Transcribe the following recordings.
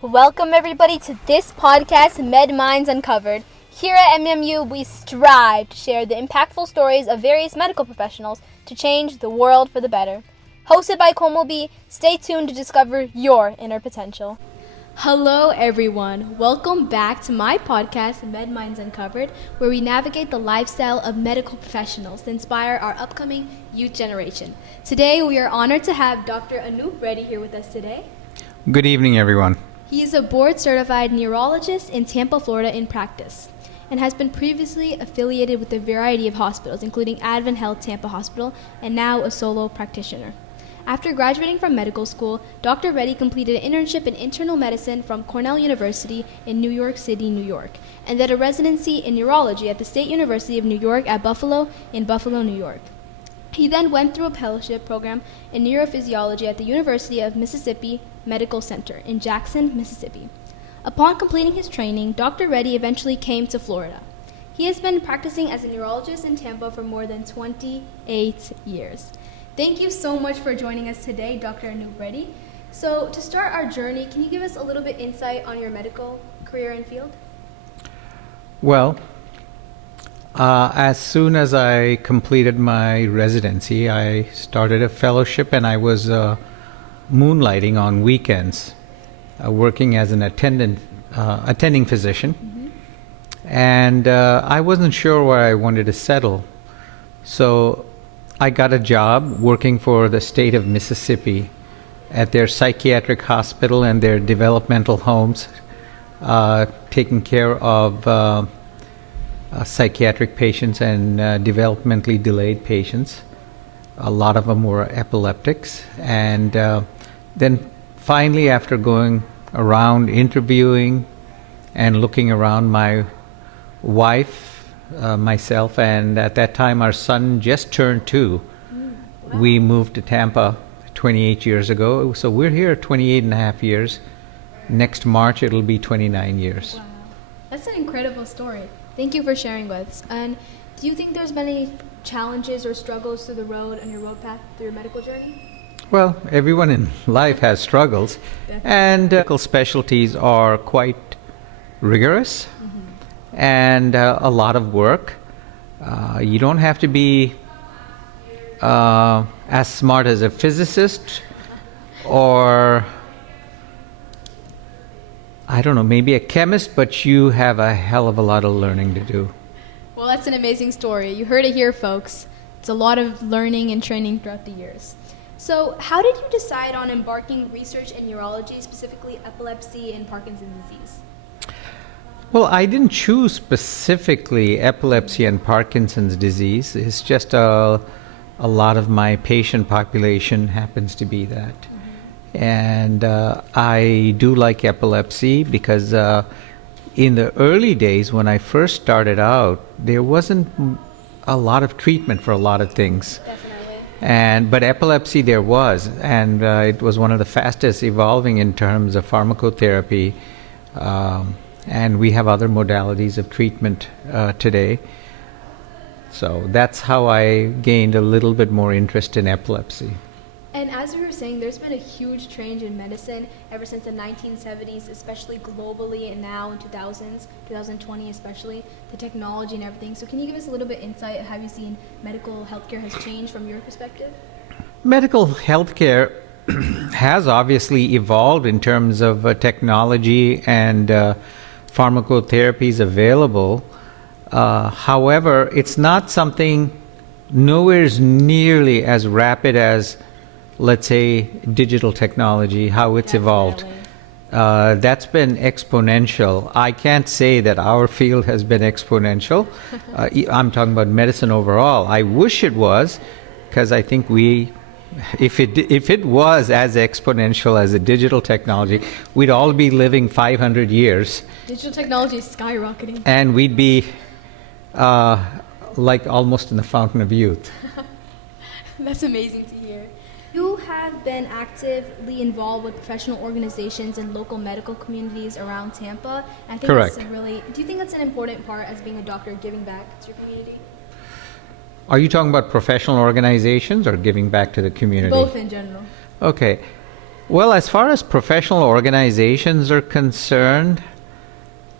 Welcome everybody to this podcast, MedMinds Uncovered. Here at MMU, we strive to share the impactful stories of various medical professionals to change the world for the better. Hosted by Komobi, stay tuned to discover your inner potential. Hello everyone, welcome back to my podcast, MedMinds Uncovered, where we navigate the lifestyle of medical professionals to inspire our upcoming youth generation. Today we are honored to have Dr. Anoop Reddy here with us today. Good evening, everyone. He is a board-certified neurologist in Tampa, Florida in practice, and has been previously affiliated with a variety of hospitals, including Advent Health Tampa Hospital, and now a solo practitioner. After graduating from medical school, Dr. Reddy completed an internship in internal medicine from Cornell University in New York City, New York, and then a residency in neurology at the State University of New York at Buffalo in Buffalo, New York. He then went through a fellowship program in neurophysiology at the University of Mississippi Medical Center in Jackson, Mississippi. Upon completing his training, Dr. Reddy eventually came to Florida. He has been practicing as a neurologist in Tampa for more than 28 years. Thank you so much for joining us today, Dr. Anoop Reddy. So to start our journey, can you give us a little bit insight on your medical career and field? Well, as soon as I completed my residency, I started a fellowship and I was moonlighting on weekends, working as an attending physician. Mm-hmm. And I wasn't sure where I wanted to settle. So I got a job working for the state of Mississippi at their psychiatric hospital and their developmental homes, taking care of psychiatric patients and developmentally delayed patients. A lot of them were epileptics. And then finally, after going around interviewing and looking around, my wife, myself, and at that time our son just turned 2. Wow. We moved to Tampa 28 years ago. So we're here 28 and a half years. Next March it'll be 29 years. Wow. That's an incredible story. Thank you for sharing with us. And do you think there's been any challenges or struggles through the road on your road path through your medical journey? Well, everyone in life has struggles. Definitely. And medical specialties are quite rigorous. Mm-hmm. And a lot of work. You don't have to be as smart as a physicist or I don't know, maybe a chemist, but you have a hell of a lot of learning to do. Well, that's an amazing story. You heard it here, folks. It's a lot of learning and training throughout the years. So how did you decide on embarking research in neurology, specifically epilepsy and Parkinson's disease? Well, I didn't choose specifically epilepsy and Parkinson's disease. It's just a lot of my patient population happens to be that. And I do like epilepsy because in the early days when I first started out, there wasn't a lot of treatment for a lot of things. Definitely. But epilepsy there was, and it was one of the fastest evolving in terms of pharmacotherapy. And we have other modalities of treatment today. So that's how I gained a little bit more interest in epilepsy. And as we were saying, there's been a huge change in medicine ever since the 1970s, especially globally, and now in 2020 especially, the technology and everything. So can you give us a little bit insight? Have you seen medical healthcare has changed from your perspective? Medical healthcare has obviously evolved in terms of technology and pharmacotherapies available. However, it's not something nowhere nearly as rapid as, let's say, digital technology, how it's evolved. That's been exponential. I can't say that our field has been exponential. I'm talking about medicine overall. I wish it was, because I think if it was as exponential as a digital technology, we'd all be living 500 years. Digital technology is skyrocketing. And we'd be like almost in the fountain of youth. That's amazing to hear. You have been actively involved with professional organizations and local medical communities around Tampa. I think Correct. Do you think that's an important part as being a doctor, giving back to your community? Are you talking about professional organizations or giving back to the community? Both in general. Okay. Well, as far as professional organizations are concerned,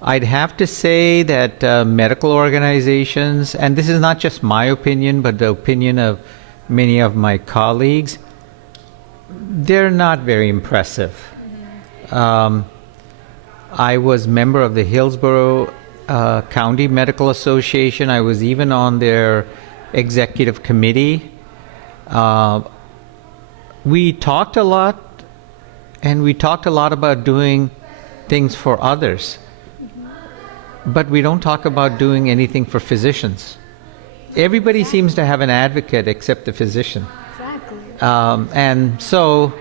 I'd have to say that medical organizations, and this is not just my opinion, but the opinion of many of my colleagues, they're not very impressive. I was member of the Hillsborough County Medical Association. I was even on their executive committee. We talked a lot, and we talked a lot about doing things for others. But we don't talk about doing anything for physicians. Everybody seems to have an advocate except the physician. Exactly. And so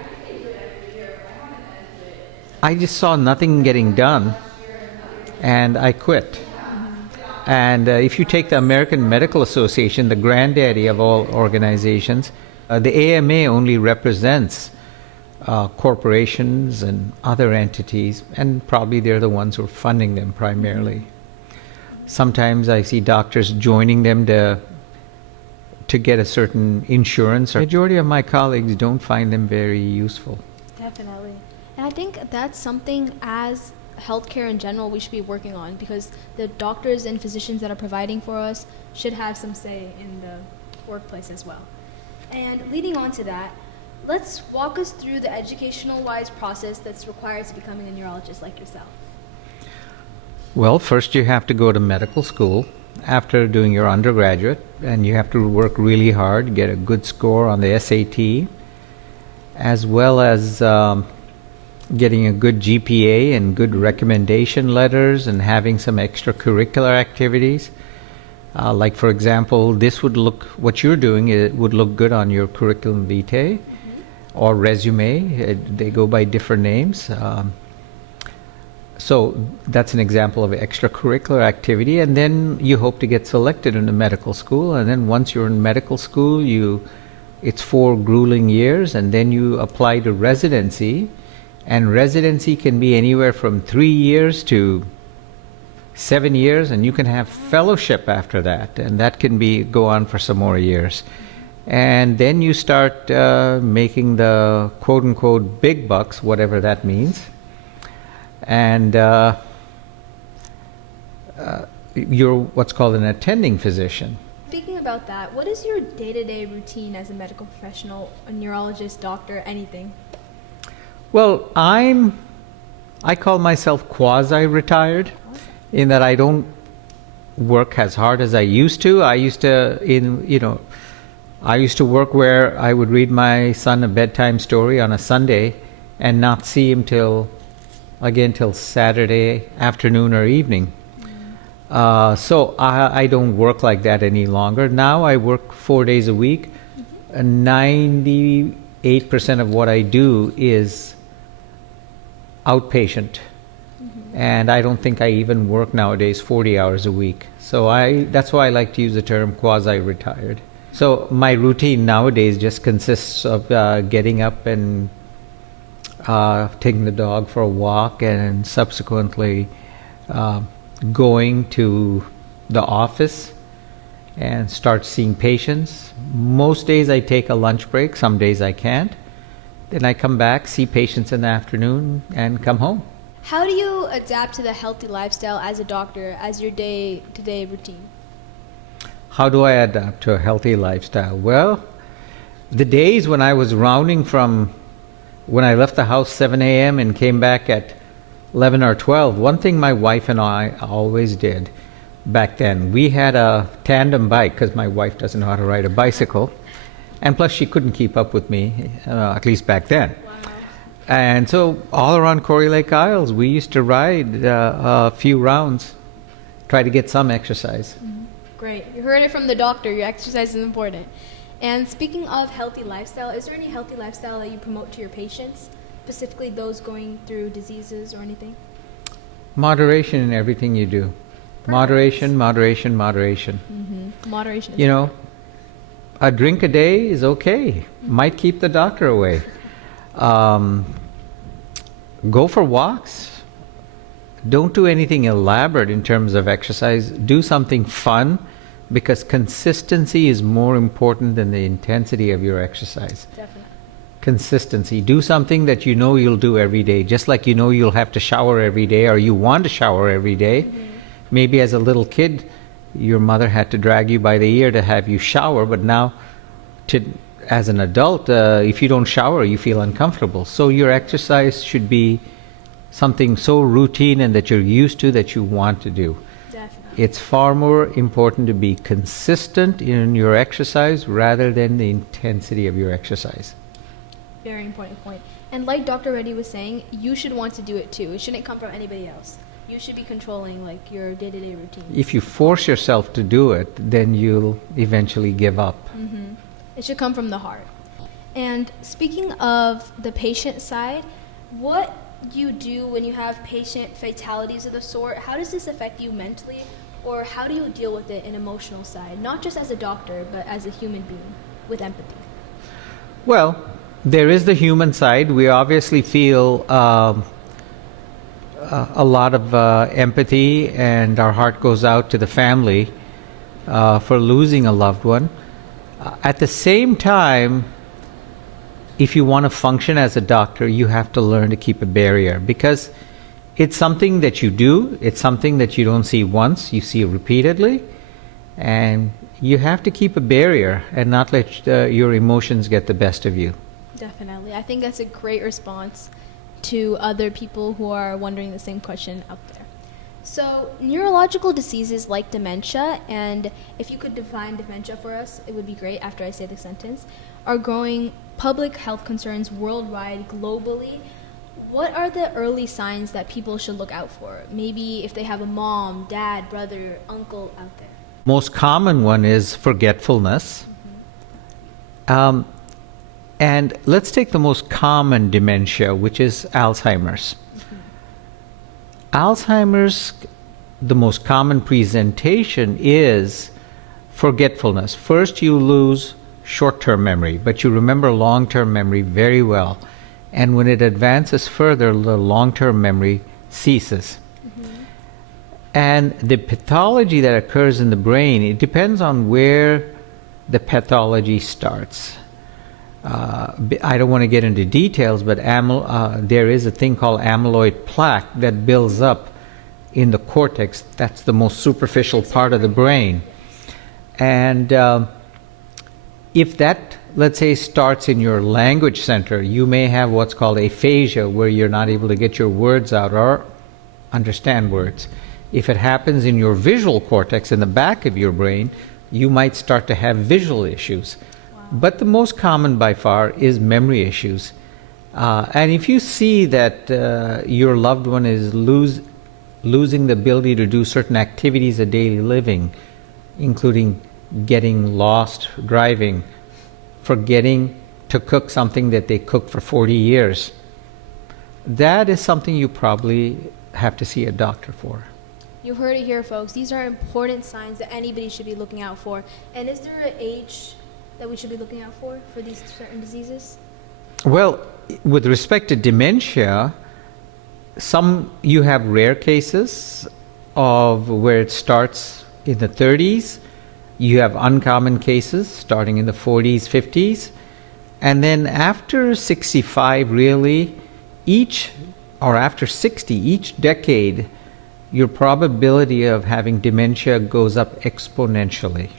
I just saw nothing getting done, and I quit. And if you take the American Medical Association, the granddaddy of all organizations, the AMA only represents corporations and other entities, and probably they're the ones who are funding them primarily. Sometimes I see doctors joining them to get a certain insurance. The majority of my colleagues don't find them very useful. Definitely. And I think that's something as healthcare in general we should be working on, because the doctors and physicians that are providing for us should have some say in the workplace as well. And leading on to that, let's walk us through the educational-wise process that's required to becoming a neurologist like yourself. Well, first you have to go to medical school after doing your undergraduate, and you have to work really hard, get a good score on the SAT, as well as getting a good GPA and good recommendation letters and having some extracurricular activities. Like, for example, what you're doing, it would look good on your curriculum vitae or resume. They go by different names. So that's an example of extracurricular activity, and then you hope to get selected into medical school, and then once you're in medical school, it's 4 grueling years, and then you apply to residency, and residency can be anywhere from 3 years to 7 years, and you can have fellowship after that, and that can go on for some more years. And then you start making the quote-unquote big bucks, whatever that means. And you're what's called an attending physician. Speaking about that, what is your day-to-day routine as a medical professional, a neurologist, doctor, anything? Well, I call myself quasi-retired, in that I don't work as hard as I used to. I used to work where I would read my son a bedtime story on a Sunday and not see him till Saturday afternoon or evening. So I don't work like that any longer. Now I work 4 days a week. 98% of what I do is outpatient. And I don't think I even work nowadays 40 hours a week. So that's why I like to use the term quasi-retired. So my routine nowadays just consists of getting up and taking the dog for a walk, and subsequently going to the office and start seeing patients. Most days I take a lunch break, some days I can't. Then I come back, see patients in the afternoon, and come home. How do you adapt to the healthy lifestyle as a doctor, as your day-to-day routine? How do I adapt to a healthy lifestyle? Well, the days when I was rounding from when I left the house 7 a.m. and came back at 11 or 12, one thing my wife and I always did back then, we had a tandem bike, because my wife doesn't know how to ride a bicycle, and plus she couldn't keep up with me, at least back then. Wow. And so all around Corey Lake Isles, we used to ride a few rounds, try to get some exercise. Mm-hmm. Great. You heard it from the doctor. Your exercise is important. And speaking of healthy lifestyle, is there any healthy lifestyle that you promote to your patients, specifically those going through diseases or anything? Moderation in everything you do. Perfect. Moderation, moderation, moderation. Mm-hmm. Moderation is a drink a day is okay. Might keep the doctor away. Go for walks. Don't do anything elaborate in terms of exercise. Do something fun, because consistency is more important than the intensity of your exercise. Definitely. consistency. Do something that you know you'll do every day, just like you know you'll have to shower every day or you want to shower every day. Maybe as a little kid, your mother had to drag you by the ear to have you shower, but now as an adult, if you don't shower, you feel uncomfortable. So your exercise should be something so routine and that you're used to that you want to do. Definitely. It's far more important to be consistent in your exercise rather than the intensity of your exercise. Very important point. And like Dr. Reddy was saying, you should want to do it too. It shouldn't come from anybody else. You should be controlling like your day-to-day routine. If you force yourself to do it, then you'll eventually give up. It should come from the heart. And speaking of the patient side, what you do when you have patient fatalities of the sort, how does this affect you mentally, or how do you deal with it in emotional side, not just as a doctor, but as a human being with empathy? Well, there is the human side. We obviously feel a lot of empathy, and our heart goes out to the family for losing a loved one. At the same time, if you want to function as a doctor, you have to learn to keep a barrier, because it's something that you do, it's something that you don't see once, you see repeatedly, and you have to keep a barrier and not let your emotions get the best of you. Definitely. I think that's a great response to other people who are wondering the same question out there. So, neurological diseases like dementia, and if you could define dementia for us, it would be great after I say the sentence, are growing public health concerns worldwide, globally. What are the early signs that people should look out for? Maybe if they have a mom, dad, brother, uncle out there. Most common one is forgetfulness. And let's take the most common dementia, which is Alzheimer's. Alzheimer's, the most common presentation is forgetfulness. First, you lose short-term memory, but you remember long-term memory very well. And when it advances further, the long-term memory ceases. And the pathology that occurs in the brain, it depends on where the pathology starts. I don't want to get into details, but there is a thing called amyloid plaque that builds up in the cortex. That's the most superficial part of the brain. And if that, let's say, starts in your language center, you may have what's called aphasia, where you're not able to get your words out or understand words. If it happens in your visual cortex in the back of your brain, you might start to have visual issues. But the most common by far is memory issues. And if you see that your loved one is losing the ability to do certain activities of daily living, including getting lost driving, forgetting to cook something that they cooked for 40 years, that is something you probably have to see a doctor for. You heard it here, folks. These are important signs that anybody should be looking out for. And is there an age that we should be looking out for these certain diseases? Well, with respect to dementia, you have rare cases of where it starts in the 30s. You have uncommon cases starting in the 40s, 50s. And then after 65, really, after 60, each decade, your probability of having dementia goes up exponentially.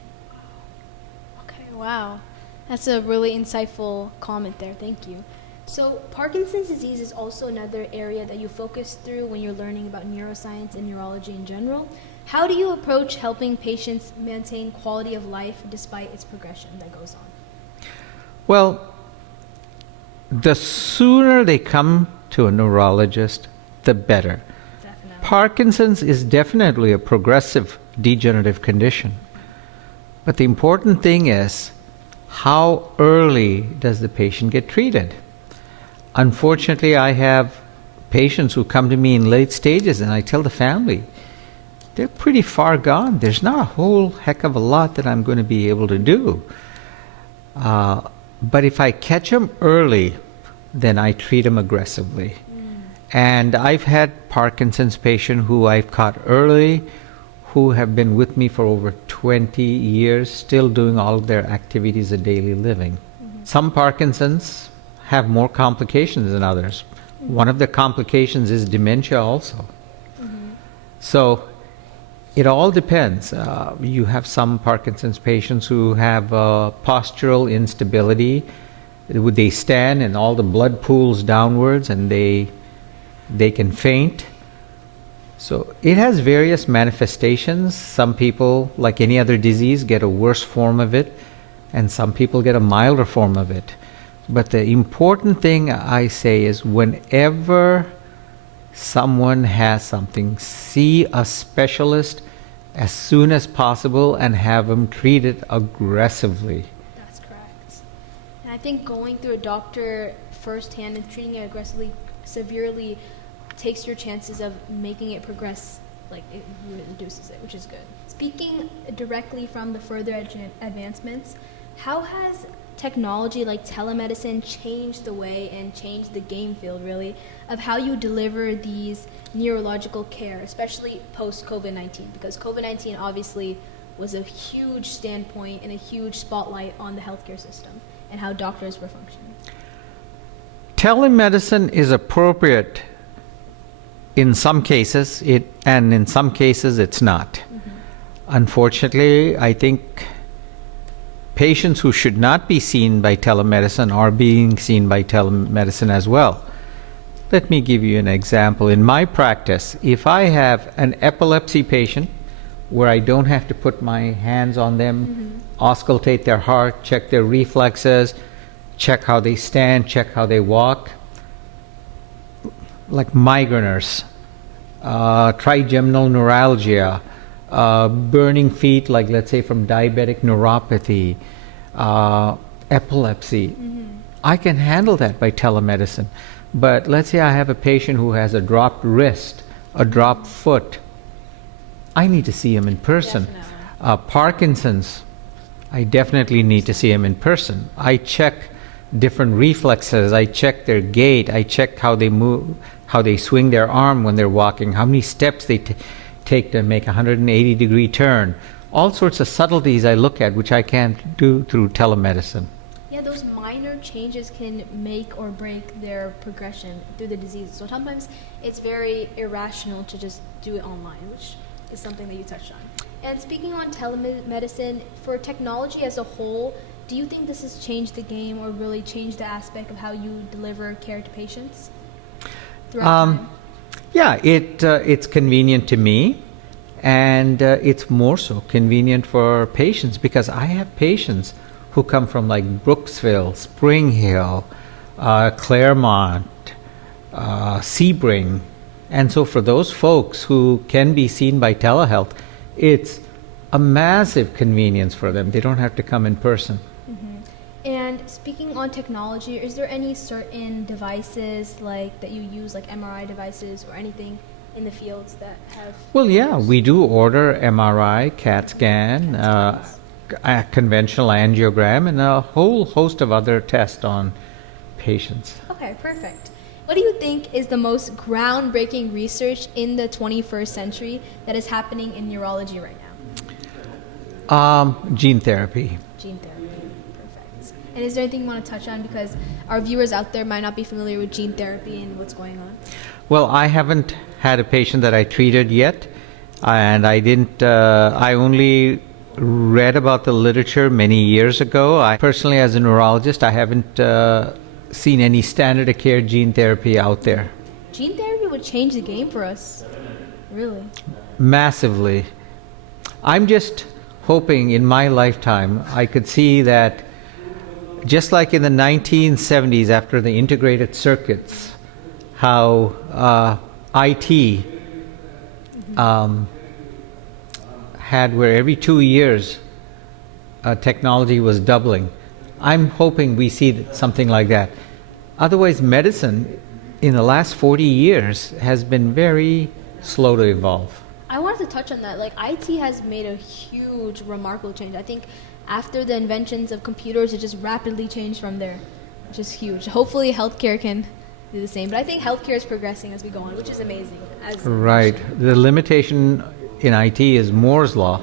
Wow, that's a really insightful comment there. Thank you. So Parkinson's disease is also another area that you focus through when you're learning about neuroscience and neurology in general. How do you approach helping patients maintain quality of life despite its progression that goes on? Well, the sooner they come to a neurologist, the better. Definitely. Parkinson's is definitely a progressive degenerative condition. But the important thing is, how early does the patient get treated? Unfortunately, I have patients who come to me in late stages, and I tell the family, they're pretty far gone. There's not a whole heck of a lot that I'm going to be able to do. But if I catch them early, then I treat them aggressively. And I've had Parkinson's patients who I've caught early, who have been with me for over 20 years, still doing all of their activities of daily living. Some Parkinson's have more complications than others. One of the complications is dementia also. So it all depends. You have some Parkinson's patients who have postural instability. They stand and all the blood pools downwards and they can faint. So it has various manifestations. Some people, like any other disease, get a worse form of it, and some people get a milder form of it. But the important thing I say is whenever someone has something, see a specialist as soon as possible and have them treated aggressively. That's correct. And I think going through a doctor firsthand and treating it aggressively, severely, takes your chances of making it progress, like it reduces it, which is good. Speaking directly from the further advancements, how has technology like telemedicine changed the way and changed the game field, really, of how you deliver these neurological care, especially post-COVID-19? Because COVID-19 obviously was a huge standpoint and a huge spotlight on the healthcare system and how doctors were functioning. Telemedicine is appropriate in some cases, and in some cases it's not. Unfortunately, I think patients who should not be seen by telemedicine are being seen by telemedicine as well. Let me give you an example. In my practice, if I have an epilepsy patient where I don't have to put my hands on them, auscultate their heart, check their reflexes, check how they stand, check how they walk, like migraineurs, trigeminal neuralgia, burning feet, like let's say from diabetic neuropathy, epilepsy. I can handle that by telemedicine. But let's say I have a patient who has a dropped wrist, a dropped foot. I need to see him in person. Parkinson's, I definitely need to see him in person. I check different reflexes. I check their gait. I check how they move, how they swing their arm when they're walking, how many steps they take to make a 180-degree turn. All sorts of subtleties I look at, which I can't do through telemedicine. Yeah, those minor changes can make or break their progression through the disease. So sometimes it's very irrational to just do it online, which is something that you touched on. And speaking on telemedicine, for technology as a whole, do you think this has changed the game or really changed the aspect of how you deliver care to patients throughout time? Yeah, it's convenient to me, and it's more so convenient for patients, because I have patients who come from like Brooksville, Spring Hill, Claremont, Sebring. And so for those folks who can be seen by telehealth, it's a massive convenience for them. They don't have to come in person. And speaking on technology, is there any certain devices like that you use, like MRI devices or anything in the fields that have? Well, yeah, we do order MRI, CAT scan, a conventional angiogram, and a whole host of other tests on patients. Okay, perfect. What do you think is the most groundbreaking research in the 21st century that is happening in neurology right now? Gene therapy. Gene therapy, perfect. And is there anything you want to touch on, because our viewers out there might not be familiar with gene therapy and what's going on? Well, I haven't had a patient that I treated yet, and I didn't. I only read about the literature many years ago. I personally, as a neurologist, I haven't seen any standard of care gene therapy out there. Gene therapy would change the game for us, really. Massively. I'm just hoping in my lifetime I could see that, just like in the 1970s after the integrated circuits, how IT had where every 2 years technology was doubling. I'm hoping we see something like that. Otherwise, medicine in the last 40 years has been very slow to evolve. I wanted to touch on that. Like, IT has made a huge, remarkable change. I think after the inventions of computers, it just rapidly changed from there, which is huge. Hopefully, healthcare can do the same. But I think healthcare is progressing as we go on, which is amazing. Right. The limitation in IT is Moore's Law,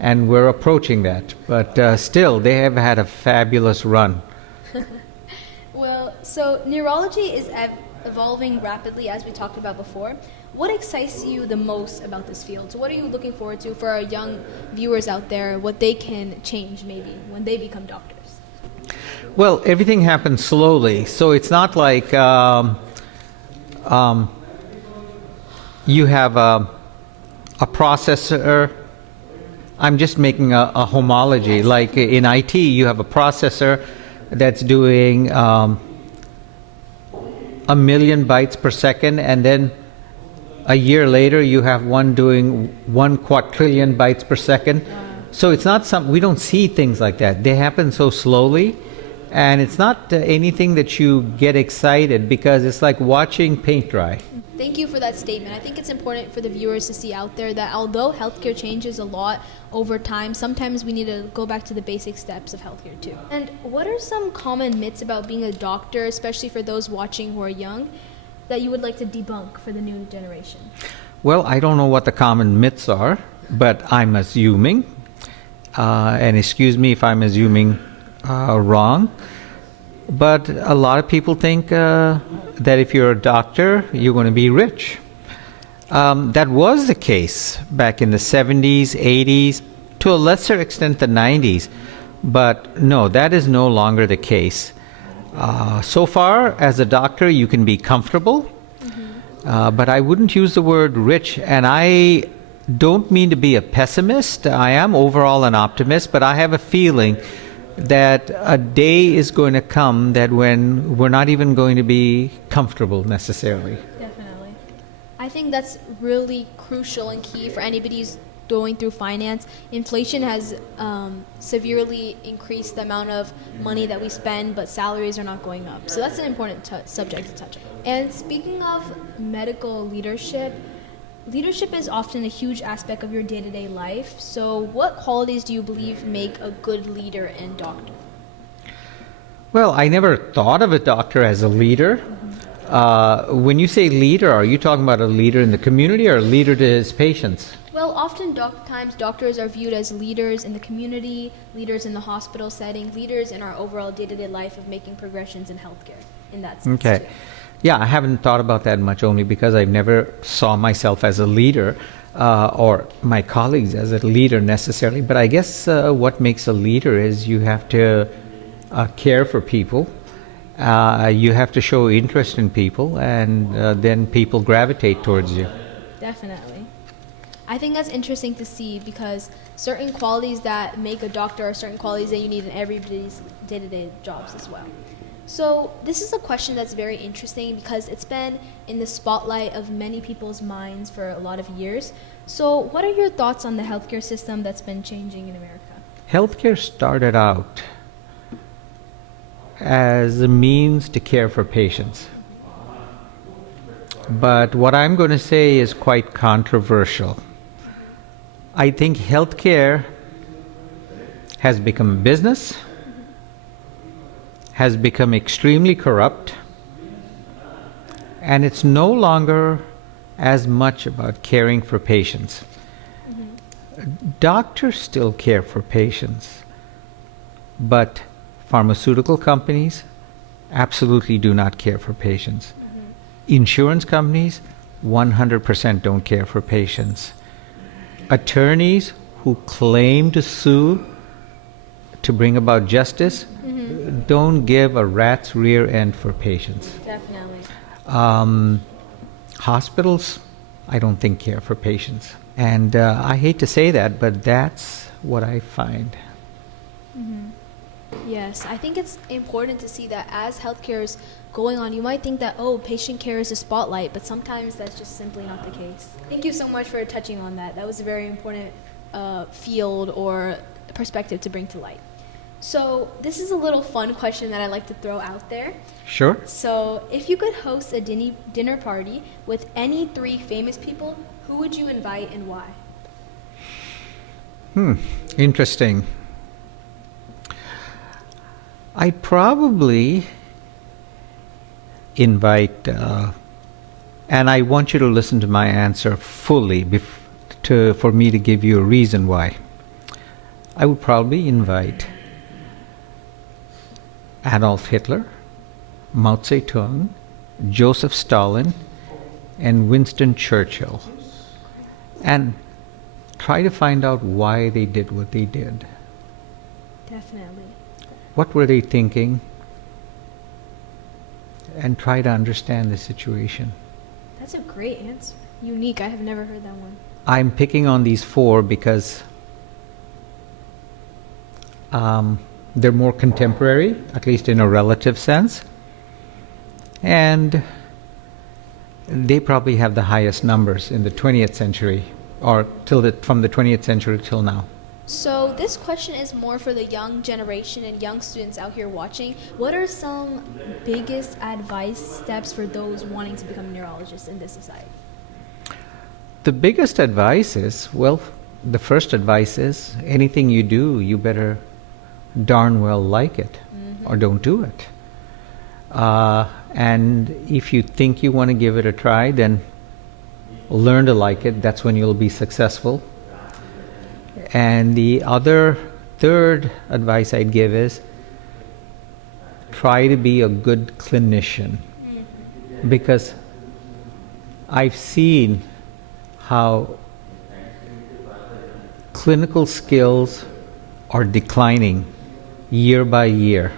and we're approaching that. But still, they have had a fabulous run. Well, So neurology is evolving rapidly, as we talked about before. What excites you the most about this field? So what are you looking forward to for our young viewers out there, what they can change maybe when they become doctors? Well, everything happens slowly, so it's not like you have a processor. I'm just making a homology. Like in IT, you have a processor that's doing 1,000,000 bytes per second, and then a year later you have one doing 1 quadrillion bytes per second. So it's not we don't see things like that. They happen so slowly, and it's not anything that you get excited, because it's like watching paint dry. Thank you for that statement. I think it's important for the viewers to see out there that although healthcare changes a lot over time, sometimes we need to go back to the basic steps of healthcare too. And what are some common myths about being a doctor, especially for those watching who are young, that you would like to debunk for the new generation? Well, I don't know what the common myths are, but I'm assuming, and excuse me if I'm assuming wrong, but a lot of people think that if you're a doctor, you're going to be rich. That was the case back in the 70s, 80s, to a lesser extent the 90s. But no, that is no longer the case. So far, as a doctor, you can be comfortable, but I wouldn't use the word rich. And I don't mean to be a pessimist. I am overall an optimist, but I have a feeling that a day is going to come that when we're not even going to be comfortable necessarily. Definitely. I think that's really crucial and key for anybody who's going through finance. Inflation has severely increased the amount of money that we spend, but salaries are not going up. So that's an important subject to touch on. And speaking of medical leadership, leadership is often a huge aspect of your day-to-day life. So what qualities do you believe make a good leader and doctor? Well, I never thought of a doctor as a leader. When you say leader, are you talking about a leader in the community or a leader to his patients? Well, oftentimes doctors are viewed as leaders in the community, leaders in the hospital setting, leaders in our overall day-to-day life of making progressions in healthcare, in that sense. Okay. Too. Yeah, I haven't thought about that much, only because I never saw myself as a leader or my colleagues as a leader necessarily. But I guess what makes a leader is you have to care for people, you have to show interest in people, and then people gravitate towards you. Definitely. I think that's interesting to see, because certain qualities that make a doctor are certain qualities that you need in everybody's day-to-day jobs as well. So this is a question that's very interesting because it's been in the spotlight of many people's minds for a lot of years. So what are your thoughts on the healthcare system that's been changing in America? Healthcare started out as a means to care for patients. But what I'm going to say is quite controversial. I think healthcare has become a business, has become extremely corrupt, and it's no longer as much about caring for patients. Doctors still care for patients, but pharmaceutical companies absolutely do not care for patients. Insurance companies 100% don't care for patients. Attorneys who claim to sue to bring about justice don't give a rat's rear end for patients. Definitely. Hospitals, I don't think, care for patients. And I hate to say that, but that's what I find. Yes, I think it's important to see that as healthcare is going on, you might think that, oh, patient care is a spotlight, but sometimes that's just simply not the case. Thank you so much for touching on that. That was a very important field or perspective to bring to light. So this is a little fun question that I like to throw out there. Sure. So if you could host a dinner party with any 3 famous people, who would you invite and why? Interesting. I'd probably invite, and I want you to listen to my answer fully for me to give you a reason why. I would probably invite Adolf Hitler, Mao Zedong, Joseph Stalin, and Winston Churchill, and try to find out why they did what they did. Definitely. What were they thinking? And try to understand the situation. That's a great answer. Unique. I have never heard that one. I'm picking on these four because they're more contemporary, at least in a relative sense, and they probably have the highest numbers in the 20th century, or from the 20th century till now. So this question is more for the young generation and young students out here watching. What are some biggest advice steps for those wanting to become neurologists in this society? The biggest advice is, well, the first advice is anything you do, you better darn well like it, or don't do it. And if you think you want to give it a try, then learn to like it. That's when you'll be successful. And the third advice I'd give is try to be a good clinician, because I've seen how clinical skills are declining year by year.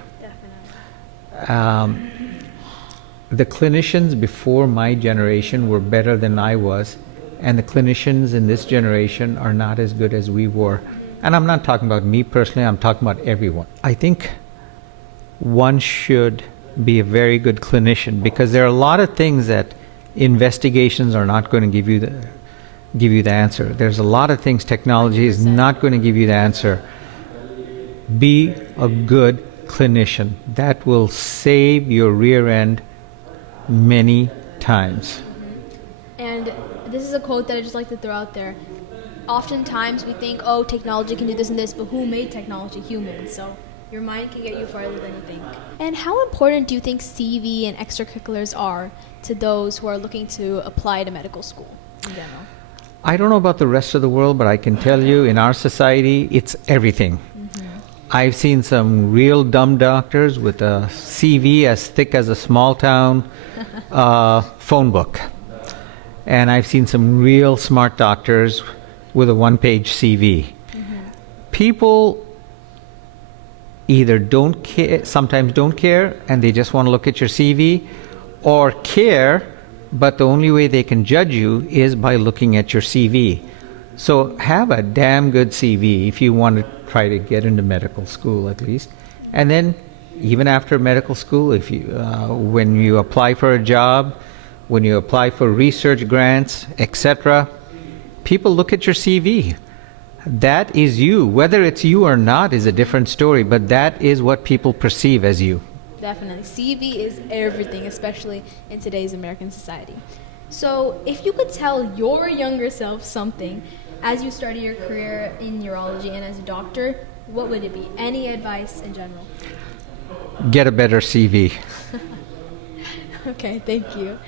The clinicians before my generation were better than I was, and the clinicians in this generation are not as good as we were. And I'm not talking about me personally, I'm talking about everyone. I think one should be a very good clinician, because there are a lot of things that investigations are not going to give you the answer. There's a lot of things technology is not going to give you the answer. Be a good clinician. That will save your rear end many times. And this is a quote that I just like to throw out there. Oftentimes we think, oh, technology can do this and this, but who made technology? Humans. So your mind can get you farther than you think. And how important do you think CV and extracurriculars are to those who are looking to apply to medical school in general? I don't know about the rest of the world, but I can tell you in our society, it's everything. I've seen some real dumb doctors with a CV as thick as a small town phone book. And I've seen some real smart doctors with a one-page CV. People either don't care, sometimes don't care, and they just want to look at your CV, or care, but the only way they can judge you is by looking at your CV. So have a damn good CV if you want to try to get into medical school at least. And then even after medical school, if you when you apply for a job, when you apply for research grants, etc., people look at your CV. That is you. Whether it's you or not is a different story, but that is what people perceive as you. Definitely. CV is everything, especially in today's American society. So if you could tell your younger self something as you started your career in neurology and as a doctor, what would it be? Any advice in general? Get a better CV. Okay, thank you.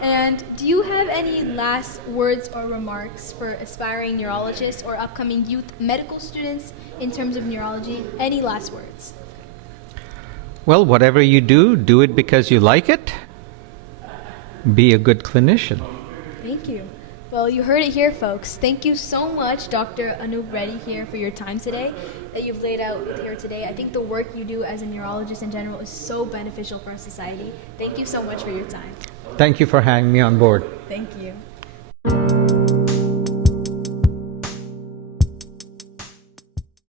And do you have any last words or remarks for aspiring neurologists or upcoming youth medical students in terms of neurology? Any last words? Well, whatever you do, do it because you like it. Be a good clinician. Thank you. Well, you heard it here, folks. Thank you so much, Dr. Anoop Reddy, here for your time today that you've laid out here today. I think the work you do as a neurologist in general is so beneficial for our society. Thank you so much for your time. Thank you for having me on board. Thank you.